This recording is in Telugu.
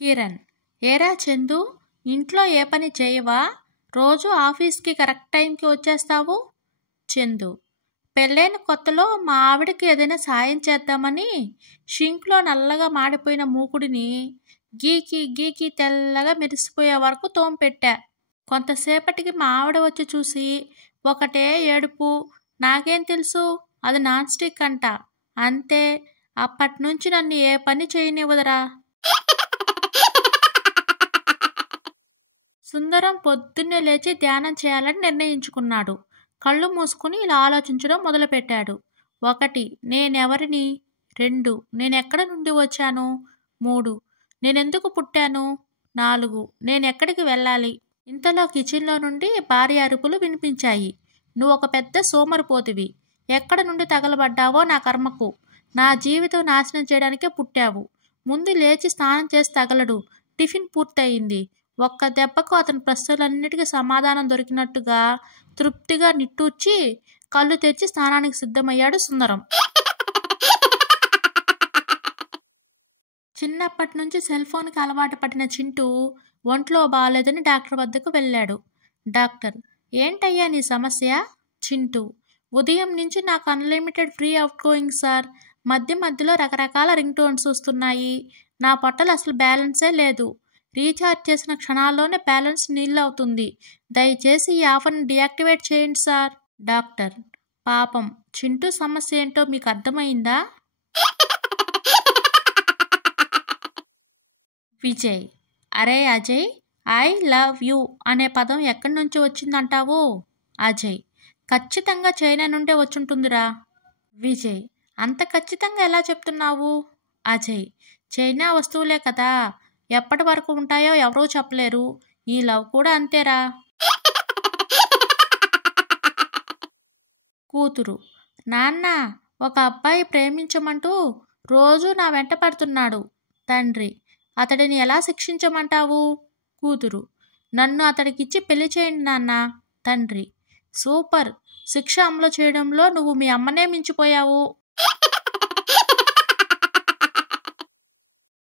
కిరణ్: ఏరా చందు, ఇంట్లో ఏ పని చేయవా? రోజు ఆఫీస్కి కరెక్ట్ టైంకి వచ్చేస్తావు. చందు: పెళ్ళైన కొత్తలో మా ఆవిడకి ఏదైనా సాయం చేద్దామని షింక్లో నల్లగా మాడిపోయిన మూకుడిని గీకి గీకి తెల్లగా మెరిసిపోయే వరకు తోంపెట్టా. కొంతసేపటికి మా ఆవిడ వచ్చి చూసి ఒకటే ఏడుపు. నాకేం తెలుసు, అది నాన్ స్టిక్ అంట. అంతే, అప్పటినుంచి నన్ను ఏ పని చేయనివ్వదురా. సుందరం పొద్దున్నే లేచి ధ్యానం చేయాలని నిర్ణయించుకున్నాడు. కళ్ళు మూసుకుని ఇలా ఆలోచించడం మొదలుపెట్టాడు. 1. నేనెవరిని? 2. నేనెక్కడ నుండి వచ్చాను? 3. నేనెందుకు పుట్టాను? 4. నేనెక్కడికి వెళ్ళాలి? ఇంతలో కిచెన్లో నుండి భార్య అరుపులు వినిపించాయి. నువ్వు ఒక పెద్ద సోమరిపోతువి. ఎక్కడ నుండి తగలబడ్డావో నా కర్మకు. నా జీవితం నాశనం చేయడానికే పుట్టావు. ముందు లేచి స్నానం చేసి తగలడు. టిఫిన్ పూర్తయింది. ఒక్క దెబ్బకు అతని ప్రశ్నలన్నిటికీ సమాధానం దొరికినట్టుగా తృప్తిగా నిట్టూర్చి కళ్ళు తెరిచి స్నానానికి సిద్ధమయ్యాడు సుందరం. చిన్నప్పటి నుంచి సెల్ ఫోన్కి అలవాటు పడిన చింటూ ఒంట్లో బాగాలేదని డాక్టర్ వద్దకు వెళ్ళాడు. డాక్టర్: ఏంటయ్యా నీ సమస్య? చింటూ: ఉదయం నుంచి నాకు unlimited free out going sir. మధ్య మధ్యలో రకరకాల రింగ్ టోన్స్ వస్తున్నాయి. నా పొట్టలు అసలు బ్యాలెన్సే లేదు. రీఛార్జ్ చేసిన క్షణాల్లోనే బ్యాలెన్స్ నీళ్ళు అవుతుంది. దయచేసి ఈ ఆఫర్ని డియాక్టివేట్ చేయండి సార్. డాక్టర్: పాపం చింటూ సమస్య ఏంటో మీకు అర్థమైందా? విజయ్: అరే అజయ్, ఐ లవ్ యూ అనే పదం ఎక్కడి నుంచి వచ్చిందంటావు? అజయ్: ఖచ్చితంగా చైనా నుండే వచ్చుంటుందిరా. విజయ్: అంత ఖచ్చితంగా ఎలా చెప్తున్నావు? అజయ్: చైనా వస్తువులే కదా, ఎప్పటి వరకు ఉంటాయో ఎవరూ చెప్పలేరు. ఈ లవ్ కూడా అంతేరా. కూతురు: నాన్న, ఒక అబ్బాయి ప్రేమించమంటూ రోజూ నా వెంట పడుతున్నాడు. తండ్రి: అతడిని ఎలా శిక్షించమంటావు? కూతురు: నన్ను అతడికిచ్చి పెళ్లి చేయండి నాన్న. తండ్రి: సూపర్, శిక్ష అమలు చేయడంలో నువ్వు మీ అమ్మనే మించిపోయావు.